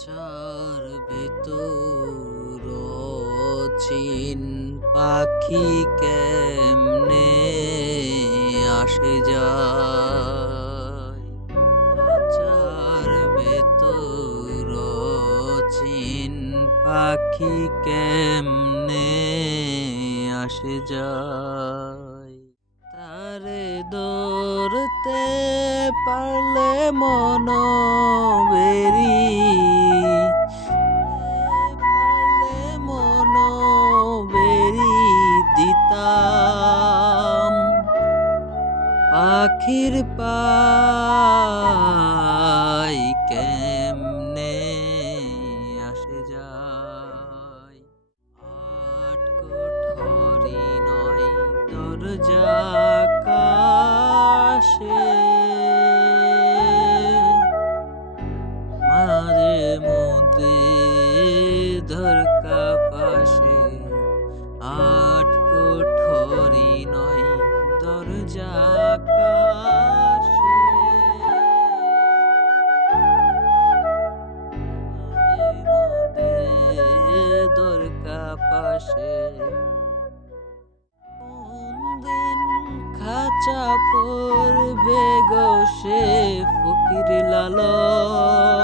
খাঁচার ভেতর চিন পাখি কেমনে আসে যায়। খাঁচার ভেতর চিন পাখি কেমনে আসে যায়। তারে ধরতে পারলে মন বেরি দিতাম পাখির পাই কেমনে আসে যায়। আট কোঠরি নয় দরজা কাশে মাঝে মধ্যে ধরকা পাশে। আট কোঠরি নয় দরজা কাশে মাঝে মধ্যে ধরকা পাশে। কোনদিন খাঁচা পড়বে গো সে ফকির লালন।